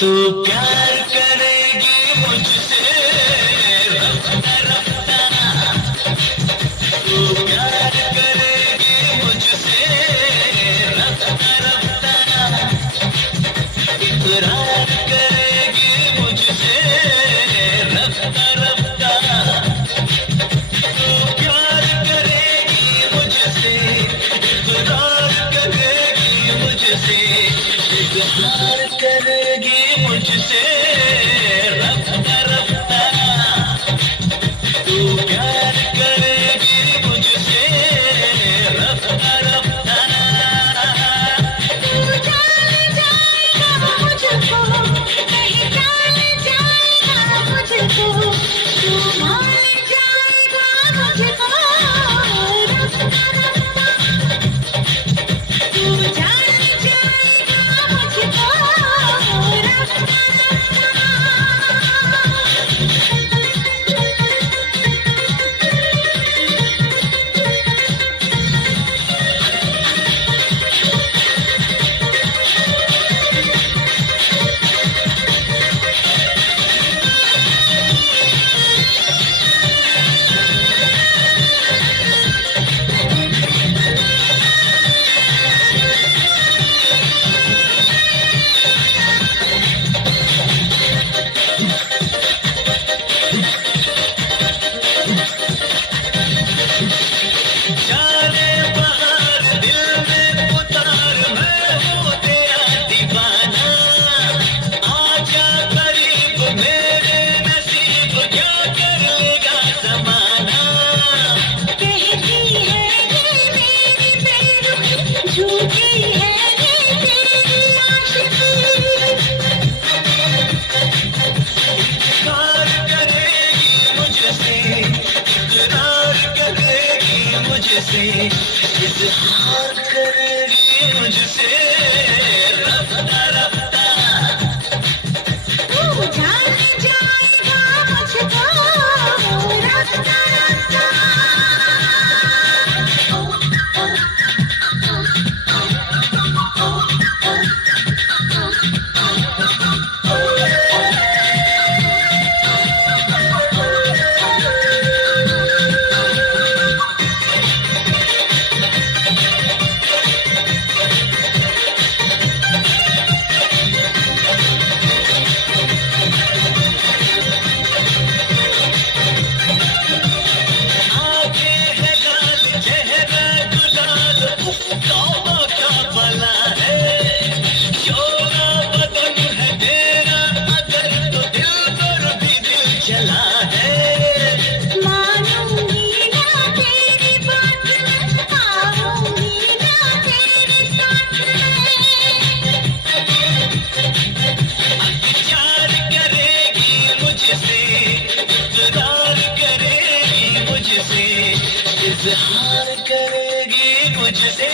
तू प्यार करेगी मुझसे रफ्ता रफ्ता, तू प्यार करेगी मुझसे रफ्ता रफ्ता, इकरार करेगी मुझसे रफ्ता रफ्ता, तू प्यार करेगी मुझसे, इकरार करेगी मुझसे, इकरार करेगी मुझसे रफ्ता रफ्ता, तू प्यार करेगी मुझसे रफ्ता रफ्ता। तू जान जाएगा मुझको, कहीं जान जाएगा मुझको, तू मान जाएगा मुझको रफ्ता रफ्ता, तू जान जाएगा मुझको रफ्ता रफ्ता। जाने बहार दिल में उतार, मैं हूँ तेरा दीवाना, आजा करीब मेरे नसीब, क्या कर लेगा ज़माना। कहती है ये मेरी बेरुखी, झूठी है ये तेरी आशिकी, इकरार करेगी मुझसे, इकरार करेगी मुझसे, इजहार करेगी मुझसे रफ्ता रफ्ता, तू जान जाएगा मुझको रफ्ता रफ्ता। आगे है लाल चेहरा गुलाल, तौबा का भला है, शोला बदन है तेरा, अगर तो दिल पर भी दिल चला है। मानूंगी ना तेरी बात मैं, आऊंगी ना तेरे साथ मैं, प्यार करेगी मुझसे, इकरार करेगी मुझसे, इजहार करेगी मुझसे